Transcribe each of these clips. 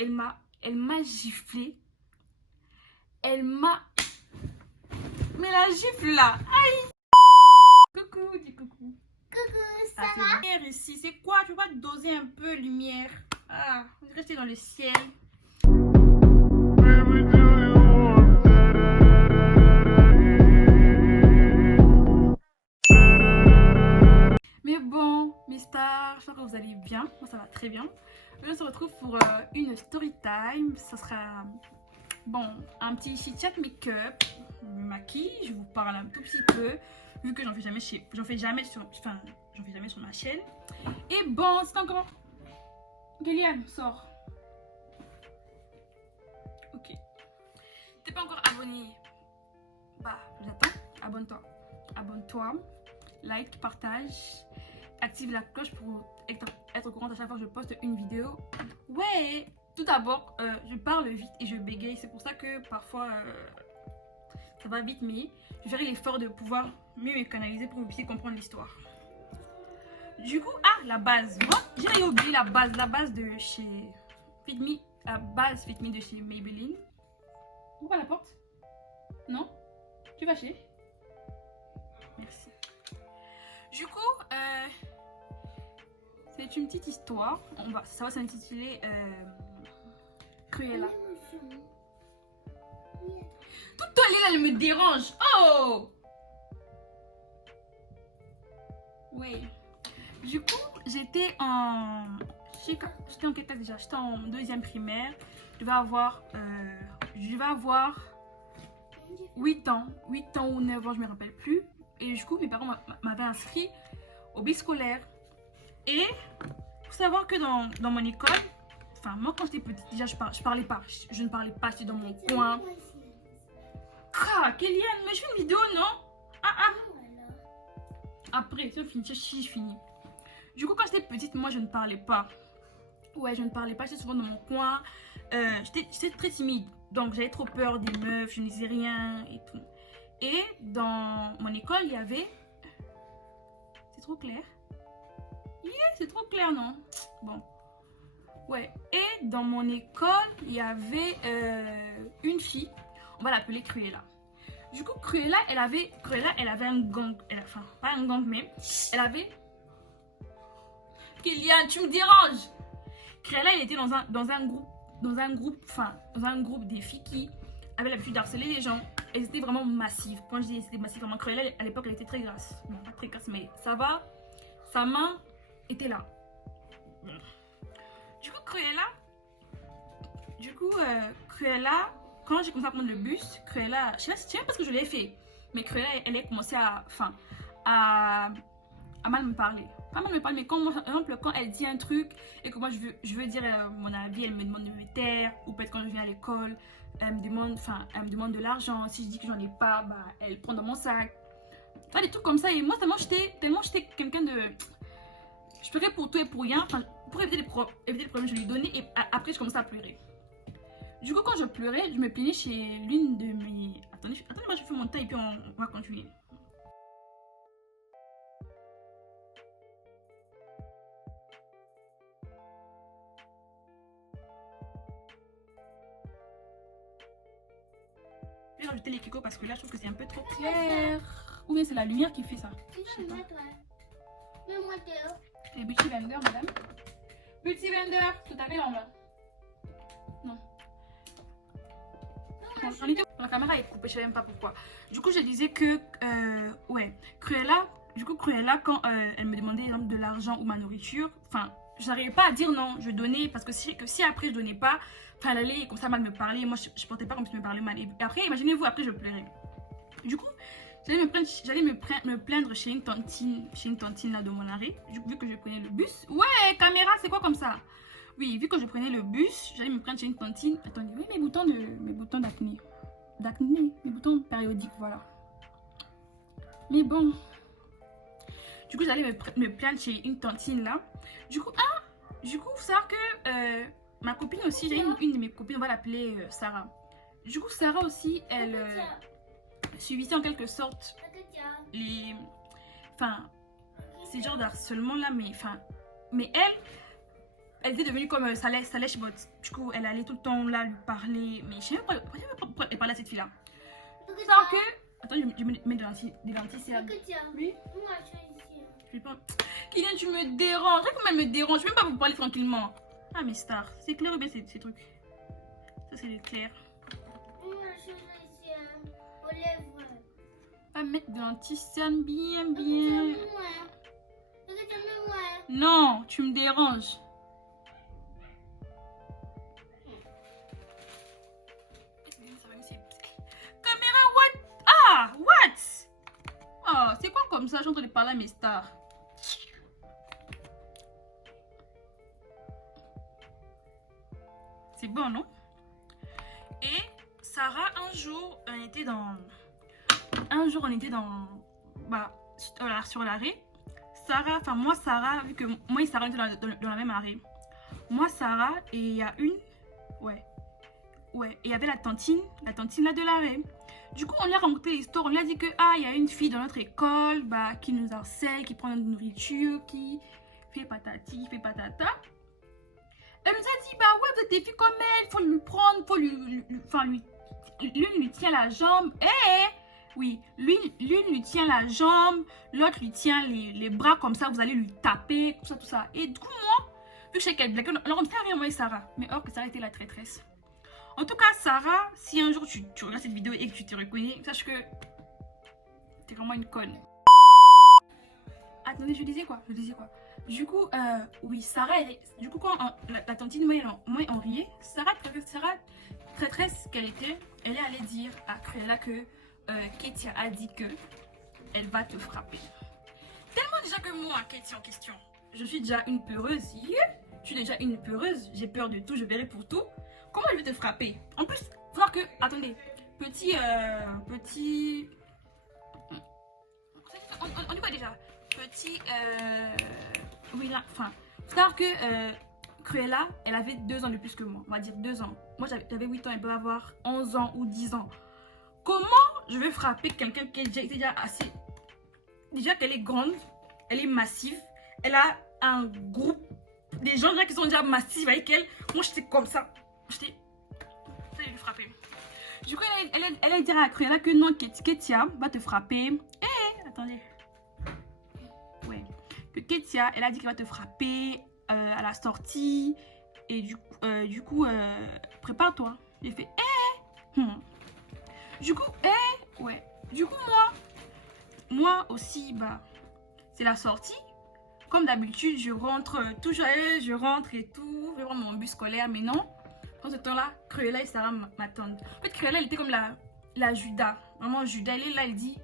elle m'a giflé. Elle m'a... Mais la gifle là, aïe. Coucou, dis coucou. Coucou, ça Ah, va? lumière ici, c'est quoi? Tu vas doser un peu lumière. Ah, on est resté dans le ciel. Mais bon, mes stars, j'espère que vous allez bien. Moi, ça va très bien. On se retrouve pour une story time. Ça sera, bon, un petit chit-chat make-up. Je me maquille, je vous parle un tout petit peu. Vu que j'en fais jamais sur ma chaîne. Et bon, c'est encore... Kélian, sors. Ok. T'es pas encore abonné? Bah, j'attends. Abonne-toi. Abonne-toi. Like, partage. Active la cloche pour être au courant à chaque fois que je poste une vidéo. Ouais. Tout d'abord, je parle vite et je bégaye. C'est pour ça que parfois, ça va vite. Mais je ferai l'effort de pouvoir mieux me canaliser pour que vous puissiez comprendre l'histoire. Du coup, la base. Moi, j'ai oublié la base de chez Fit Me. La base Fit Me de chez Maybelline. Ouvre la porte. Non? Tu vas chez? Merci. Du coup, c'est une petite histoire. Ça va s'intituler Cruella. Toute toi, elle me dérange. Oh! Oui. Du coup, j'étais en quelle classe déjà? J'étais en deuxième primaire. Je vais avoir 8 ans ou 9 ans, je ne me rappelle plus. Et du coup, mes parents m'avaient inscrit au biscolaire. Et faut savoir que dans mon école, enfin moi quand j'étais petite, déjà je parlais pas. Je ne parlais pas, j'étais dans mon coin. Ah, Kélian, mais je fais une vidéo, non? Après, si je finis. Du coup, quand j'étais petite, moi je ne parlais pas. Ouais, je ne parlais pas, j'étais souvent dans mon coin. J'étais très timide. Donc j'avais trop peur des meufs, je ne disais rien et tout. Et dans mon école, il y avait... C'est trop clair? Yeah, c'est trop clair, non? Bon. Ouais. Et dans mon école, il y avait une fille. On va l'appeler Cruella. Du coup, Cruella, elle avait un gang. Enfin, pas un gang, mais elle avait... Kélian, tu me déranges! Cruella, elle était dans un groupe des filles qui avaient l'habitude d'harceler les gens. Elles étaient vraiment massives. Quand je dis c'était massive, vraiment, Cruella, à l'époque, elle était très grasse. Non, pas très grasse, mais ça va. Sa main était là. Du coup, Cruella, quand j'ai commencé à prendre le bus, Cruella, je sais même pas ce que je l'ai fait, mais Cruella, elle a commencé à mal me parler. Pas mal me parler, mais par exemple, quand elle dit un truc et que moi je veux dire mon avis, elle me demande de me taire, ou peut-être quand je viens à l'école, elle me demande de l'argent. Si je dis que j'en ai pas, bah, elle prend dans mon sac. Enfin, des trucs comme ça. Et moi, tellement j'étais quelqu'un de... Je pleurais pour tout et pour rien. Enfin, pour éviter les problèmes, je lui donnais et après, je commençais à pleurer. Du coup, quand je pleurais, je me plaignais chez l'une de mes... Attendez, moi, je fais mon temps et puis on va continuer. Je vais rajouter les kikos parce que là, je trouve que c'est un peu trop clair. Ou bien c'est la lumière qui fait ça. Les beauty vendor, madame. Beauty vendor, tout à fait en bas. Non. La caméra est coupée, je sais même pas pourquoi. Du coup, je disais que, ouais, Cruella, quand elle me demandait exemple, de l'argent ou ma nourriture, enfin, j'arrivais pas à dire non, je donnais, parce que si après je donnais pas, enfin, elle allait comme ça mal me parler, moi je portais pas comme si elle me parlait mal. Et après, imaginez-vous, après je pleurais. Du coup, j'allais me plaindre chez une tantine là de mon arrêt, vu que je prenais le bus. Ouais, caméra, c'est quoi comme ça? Oui, vu que je prenais le bus, j'allais me prendre chez une tantine. Attendez, oui, mes boutons d'acné. Mes boutons périodiques, voilà. Mais bon. Du coup, j'allais me plaindre chez une tantine là. Du coup, faut savoir que ma copine aussi, j'ai une de mes copines, on va l'appeler Sarah. Du coup, Sarah aussi, elle subissait en quelque sorte les... Enfin, ces genres d'harcèlement là, mais elle, elle était devenue comme sa lèche bot. Du coup, elle allait tout le temps là lui parler. Mais je sais même pas pourquoi elle parlait à cette fille-là. Sans que... Attends, je mets des lentilles. Oui. Je vais pas... Kylian, tu me déranges. Regarde comment elle me dérange. Je vais même pas vous parler tranquillement. Ah, mais Star, c'est clair ou bien ces trucs? Ça, c'est le clair. Pas mettre de lentilles bien. Non, tu me déranges. Caméra, what? Ah, what? Oh, c'est quoi comme ça? Je suis en train de parler à mes stars. C'est bon, non? Et Sarah, un jour, on était dans... Bah, voilà, sur l'arrêt. Sarah, enfin moi, Sarah, vu que moi et Sarah, on était dans la même arrêt. Moi, Sarah, et il y a une... Ouais, et il y avait la tantine là de l'arrêt. Du coup, on lui a raconté l'histoire. On lui a dit que, ah, il y a une fille dans notre école, bah, qui nous harcèle, qui prend notre nourriture, qui fait patati, fait patata. Elle nous a dit, bah ouais, vous êtes des filles comme elle, faut lui prendre, faut lui lui tient la jambe. Oui, l'une lui tient la jambe, l'autre lui tient les bras comme ça, vous allez lui taper, tout ça. Et du coup, moi, vu que je sais qu'elle blague, alors on me fait rien, moi et Sarah. Mais or que Sarah était la traîtresse. En tout cas, Sarah, si un jour tu regardes cette vidéo et que tu te reconnais, sache que t'es vraiment une conne. Attendez, je disais quoi? Du coup, oui, Sarah, du coup, quand la tantine, moi, on riait, Sarah, traîtresse qu'elle était, elle est allée dire à Cruella que Ketia a dit que elle va te frapper. Tellement déjà que moi, Ketia en question, je suis déjà une peureuse. Je suis déjà une peureuse, j'ai peur de tout, je verrai pour tout. Comment elle veut te frapper? En plus, faut voir que, attendez, petit, on y voit déjà. Petit, oui là, enfin, faut savoir que Cruella, elle avait 2 ans de plus que moi, on va dire 2 ans. Moi j'avais 8 ans, elle peut avoir 11 ans ou 10 ans. Comment je vais frapper quelqu'un qui est déjà assez... Déjà qu'elle est grande, elle est massive, elle a un groupe, des gens qui sont déjà massifs avec elle. Moi j'étais comme ça, j'allais lui frapper. Du coup elle dira à Cruella que non, Ketia va te frapper. Attendez. Ouais. Que Ketia, elle a dit qu'elle va te frapper à la sortie. Et du coup, prépare-toi. J'ai fait Du coup, ouais. Du coup, moi aussi, bah, c'est la sortie. Comme d'habitude, je rentre tout joyeuse, je rentre et tout. Je vais prendre mon bus scolaire, mais non. Dans ce temps-là, Cruella et Sarah m'attendent. En fait, Cruella, elle était comme la Judas. Vraiment, Judas, elle est là, elle dit,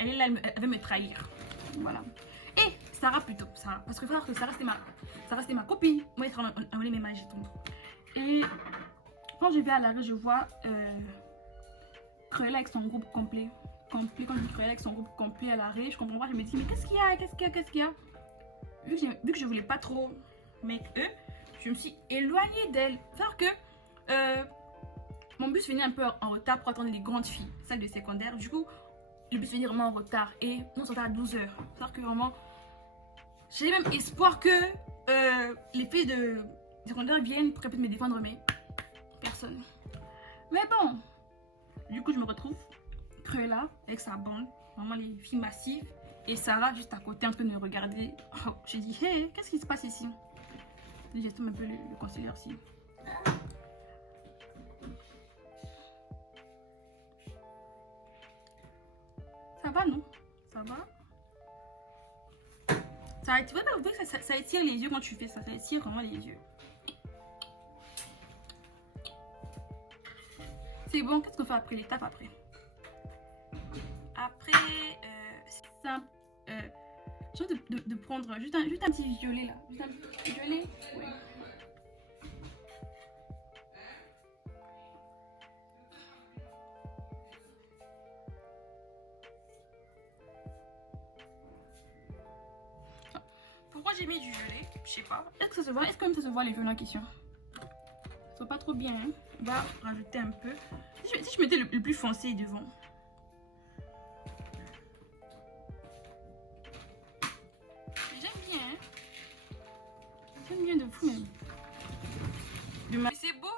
elle veut me trahir. Voilà. Et Sarah plutôt, Sarah. Parce que Sarah c'était ma copine. Moi, on est même âge et tout. Et quand je vais à l'arrêt, je vois Cruella avec son groupe complet. Quand je dis Cruella avec son groupe complet à l'arrêt, je comprends pas. Je me dis, mais qu'est-ce qu'il y a? Vu que je voulais pas trop mettre eux, je me suis éloignée d'elle. C'est-à-dire que mon bus venait un peu en retard pour attendre les grandes filles, celles de secondaire. Du coup, le bus venait vraiment en retard et on sortait à 12 h. C'est-à-dire que vraiment, j'ai même espoir que les filles de secondaire viennent pour qu'elles puissent me défendre, mais personne. Mais bon, du coup, je me retrouve Cruella avec sa bande, vraiment les filles massives, et Sarah juste à côté en train de me regarder. Oh, j'ai dit, hey, qu'est-ce qui se passe ici? J'estime un peu le conseiller aussi. Ça va, non? Ça va? Ça étire les yeux quand tu fais ça. Ça étire vraiment les yeux. C'est bon, qu'est-ce qu'on fait après? L'étape après. Après, c'est simple. J'ai envie de prendre juste un petit violet là. Juste un petit violet. Ouais. Pourquoi j'ai mis du violet? Je sais pas. Est-ce que ça se voit? Est-ce que ça se voit les violets en question? Ça sont pas trop bien. Hein? On va rajouter un peu. Si je mettais le plus foncé devant. J'aime bien. Hein? J'aime bien de fou même. Mais c'est beau,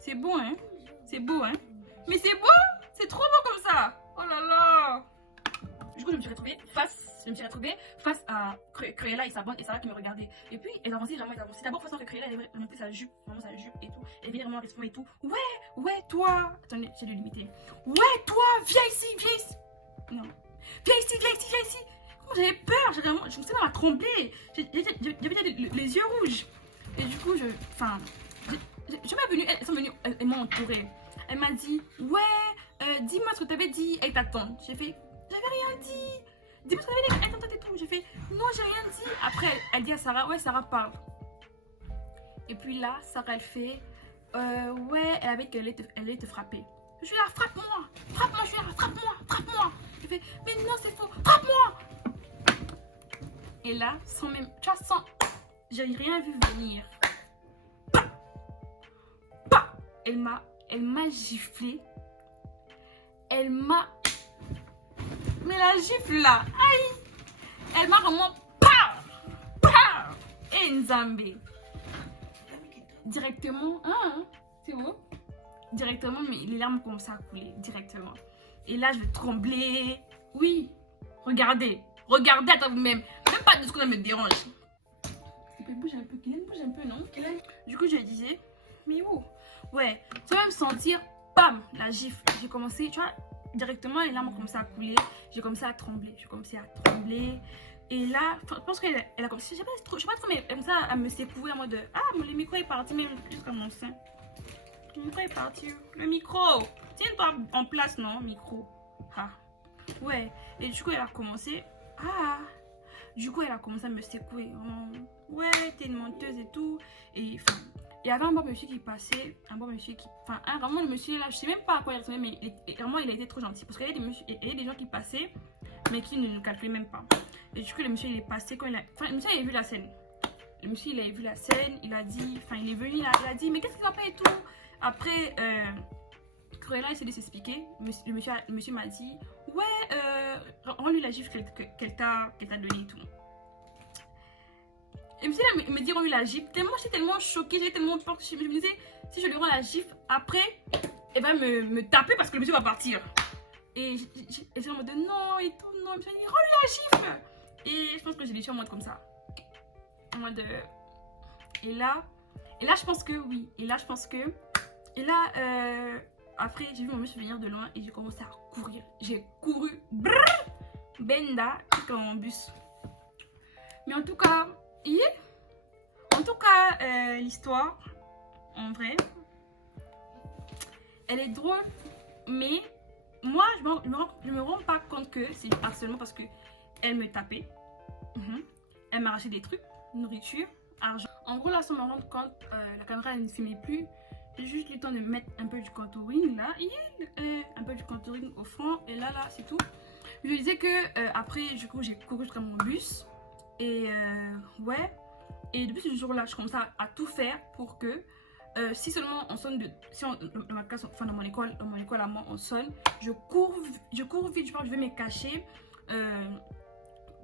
c'est beau, hein? C'est beau, hein? Mais c'est beau! C'est trop beau comme ça! Oh là là! Du coup, je me suis retrouvée face à Cruella et sa bande et Sarah qui me regardaient. Et puis, elles avançaient, vraiment, elles avançaient. D'abord, face à Cruella, elle remontait sa jupe, vraiment sa jupe et tout. Elle venait vraiment répondre et tout. Ouais, toi! Attendez, j'ai dû limiter. Ouais, toi! Viens ici! Non. Viens ici! Comment j'avais peur! Je me suis même à trembler. J'avais les yeux rouges. Et du coup, je m'ai venue, elles sont venues, elles m'ont entourée. Elle m'a dit, ouais, dis-moi ce que tu avais dit avec ta tante. J'ai fait, j'avais rien dit. Dis-moi ce que tu avais dit avec ta tante et tout. J'ai fait, non, j'ai rien dit. Après, elle dit à Sarah, ouais, Sarah parle. Et puis là, Sarah, elle fait, ouais, elle avait dit qu'elle allait te frapper. Je suis là, frappe-moi, je suis là, frappe-moi. J'ai fait, mais non, c'est faux, frappe-moi. Et là, sans même, tu vois, j'ai rien vu venir. Elle m'a giflé. Mais la gifle là, aïe. Elle m'a vraiment et Nzambé. Directement, c'est beau. Directement, mais les larmes commencent à couler directement. Et là, je vais trembler. Oui, regardez à vous-même. Même pas de ce qu'on me dérange. Elle bouge un peu, non? Du coup, je disais, mais où? Ouais, tu vas même sentir, bam, la gifle. J'ai commencé, tu vois, directement, les larmes ont commencé à couler. J'ai commencé à trembler. Et là, je pense qu'elle a commencé, je sais pas trop, mais elle commençait à me secouer en mode, le micro est parti, même jusqu'à mon sein. Le micro est parti. Le micro, tiens-toi en place, non, micro. Ouais, et du coup, elle a commencé, à me secouer. Ouais, t'es une menteuse et tout. Et il y avait un bon monsieur qui passait, vraiment le monsieur là, je sais même pas à quoi il ressemblait, mais vraiment il a été trop gentil. Parce qu'il y avait des gens qui passaient, mais qui ne nous calculaient même pas. Et du coup, le monsieur il est passé quand le monsieur il a vu la scène. Le monsieur il a vu la scène, il a dit, il est venu, il a dit, mais qu'est-ce qu'il va pas et tout. Après, Cruella essaie de s'expliquer. Le monsieur m'a dit, ouais, rends-lui la gifle qu'elle t'a donnée et tout. Et monsieur me dit rends-lui la gifle. J'étais tellement choquée, j'étais tellement peur que je me disais, si je lui rends la gifle, après, elle va me taper parce que le monsieur va partir. Et j'ai en mode non et tout, non. Monsieur me dit rends-lui la gifle. Et je pense que j'ai dit en mode comme ça. En mode. Et là, je pense que oui. Et là, après, j'ai vu mon monsieur venir de loin et j'ai commencé à courir. J'ai couru. Benda, comme mon bus. Mais en tout cas, l'histoire, en vrai, elle est drôle. Mais moi, je me rends pas compte que c'est harcèlement parce qu'elle me tapait. Elle m'arrachait des trucs, nourriture, argent. En gros, là, sans me rendre compte, la caméra elle ne filmait plus. J'ai juste eu le temps de mettre un peu du contouring là, un peu du contouring au front, et là, c'est tout. Je disais que après, du coup, j'ai couru jusqu'à mon bus. Et ouais. Et depuis ce jour-là, je commence à tout faire pour que si seulement on sonne dans ma classe, enfin dans mon école à moi, on sonne, je cours vite, je vais me cacher.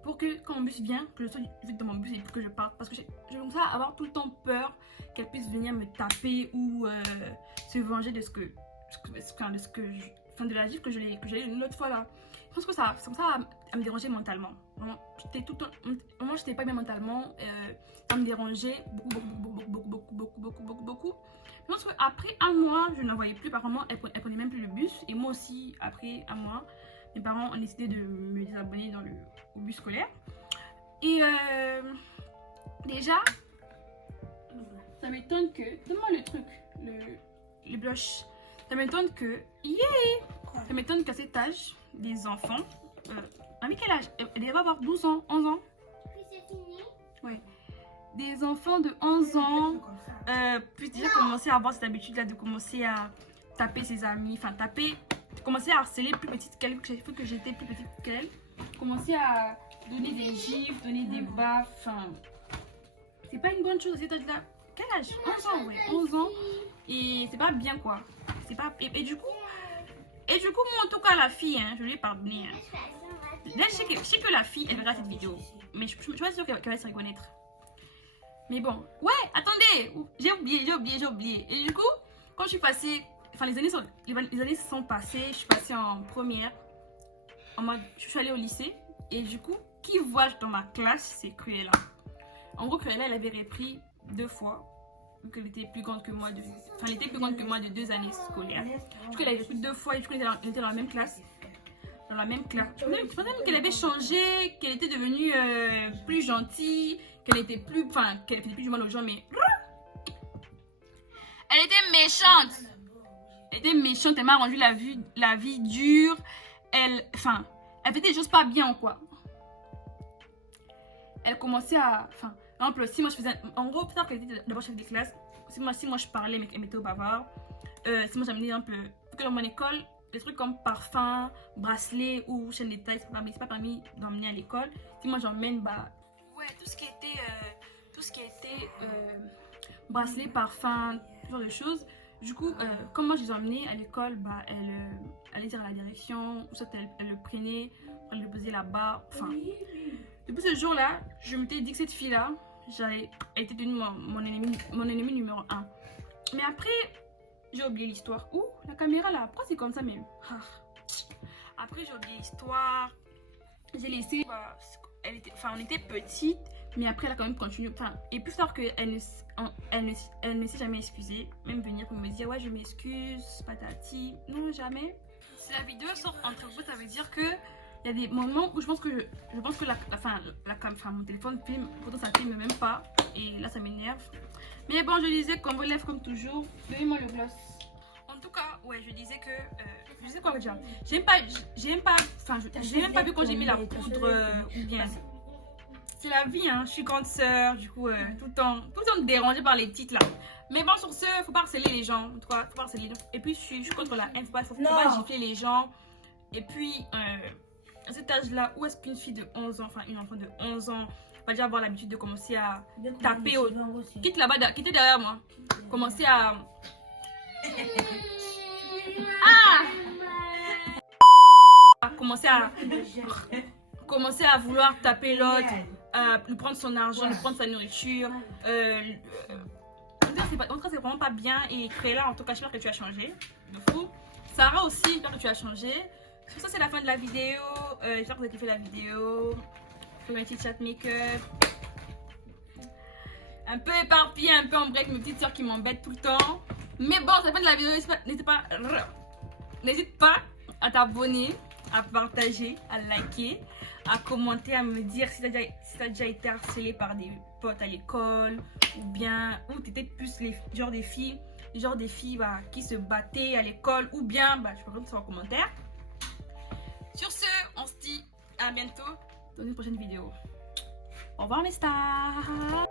Pour que quand mon bus vient, que je sois vite dans mon bus et que je parte. Parce que je commence à avoir tout le temps peur qu'elle puisse venir me taper ou se venger de de la gifle que j'ai eu une autre fois là. Je pense que ça à me déranger mentalement. Vraiment, j'étais pas bien mentalement. Ça me dérangeait beaucoup. Je pense qu'après un mois, je n'en voyais plus. Apparemment, elle prenait même plus le bus. Et moi aussi, après un mois, mes parents ont décidé de me désabonner au bus scolaire. Et déjà, ça m'étonne que... Donne-moi le truc, le blush. Ça m'étonne que... Ça m'étonne qu'à cet âge, des enfants... à quel âge? Elle devait avoir 12 ans, 11 ans. Puis c'est fini. Oui. Des enfants de 11 ans puissent déjà commencer à avoir cette habitude-là de commencer à taper ses amis. Enfin, commencer à harceler plus petite qu'elle, que j'étais plus petite qu'elle. Commencer à donner des gifles, donner des baffes. Enfin, c'est pas une bonne chose à cet âge-là. Quel âge? 11 ans, ouais, 11 ans. Et c'est pas bien, quoi. C'est pas... Et du coup, moi, en tout cas, la fille, je lui ai pardonné. Là, je sais que la fille, elle verra cette vidéo. Mais je suis pas sûre qu'elle va se reconnaître. Mais bon, ouais, attendez, j'ai oublié. Et du coup, quand je suis passée, enfin les années se sont passées, je suis passée en première, en mode, je suis allée au lycée. Et du coup, qui vois-je dans ma classe, c'est Cruella. En gros, Cruella, elle avait repris 2 fois, vu qu'elle était plus grande que moi, elle était plus grande que moi de 2 années scolaires. Du coup, elle avait repris 2 fois et du coup, elle était dans la même classe. Dans la même classe. Je pensais même qu'elle avait changé, qu'elle était devenue plus gentille, qu'elle était plus, enfin, qu'elle faisait plus du mal aux gens, mais elle était méchante. Elle était méchante, elle m'a rendu la vie dure. Elle faisait des choses pas bien, quoi. Elle commençait à, par exemple, si moi je faisais, en gros, peut-être qu'elle était d'abord chef de classe. Si moi je parlais, mais qu'elle mettait au bavard. Si moi j'amenais un peu, que dans mon école, des trucs comme parfum, bracelet ou chaîne de taille, c'est pas permis d'emmener à l'école. Si moi j'emmène, bah, ouais, tout ce qui était bracelet, parfum, ce genre de choses. Du coup, comme moi je les emmenais à l'école, bah, elle allait dire à la direction, ou soit elle le prenait, elle le posait là-bas. Enfin, depuis ce jour-là, je m'étais dit que cette fille-là, elle était devenue mon ennemi numéro 1. Mais après, j'ai oublié l'histoire. Ouh, la caméra là, pourquoi c'est comme ça même? Après, j'ai oublié l'histoire. J'ai laissé. Bah, on était petites, mais après, elle a quand même continué. Et plus tard qu'elle ne s'est jamais excusée. Même venir pour me dire, ouais, je m'excuse, patati. Non, jamais. Si la vidéo sort entre vous, ça veut dire que il y a des moments où je pense que mon téléphone filme, pourtant ça filme même pas. Et là, ça m'énerve. Mais bon, je disais qu'on relève comme toujours. Donnez-moi le gloss. En tout cas, ouais, je disais que. Je sais quoi déjà. J'ai même pas vu quand j'ai mis la poudre ou bien. C'est la vie, hein. Je suis grande sœur, du coup, tout le temps dérangée par les titres là. Mais bon, sur ce, faut pas harceler les gens. En tout cas, faut pas harceler les gens. Et puis, je suis contre la haine. Faut pas gifler les gens. Et puis, à cet âge-là, où est-ce qu'une fille de 11 ans, enfin une enfant de 11 ans, va déjà avoir l'habitude de commencer à taper au... Quitte là-bas, quittez derrière moi. Commencer à... Commencer à vouloir taper l'autre, lui prendre son argent, lui prendre sa nourriture. En tout cas, c'est vraiment pas bien. Et Cruella, en tout cas, j'espère que tu as changé. De fou. Sarah aussi, j'espère que tu as changé. Sur ça, c'est la fin de la vidéo. J'espère que vous avez kiffé la vidéo. Je fais un petit chat make-up. Un peu éparpillé, un peu en break, mes petites soeurs qui m'embêtent tout le temps. Mais bon, c'est la fin de la vidéo. N'hésite pas à t'abonner, à partager, à liker, à commenter, à me dire si t'as déjà été harcelé par des potes à l'école ou bien où t'étais plus les genres des filles bah, qui se battaient à l'école ou bien bah, je peux répondre sur en commentaire. Sur ce, on se dit à bientôt dans une prochaine vidéo. Au revoir mes stars.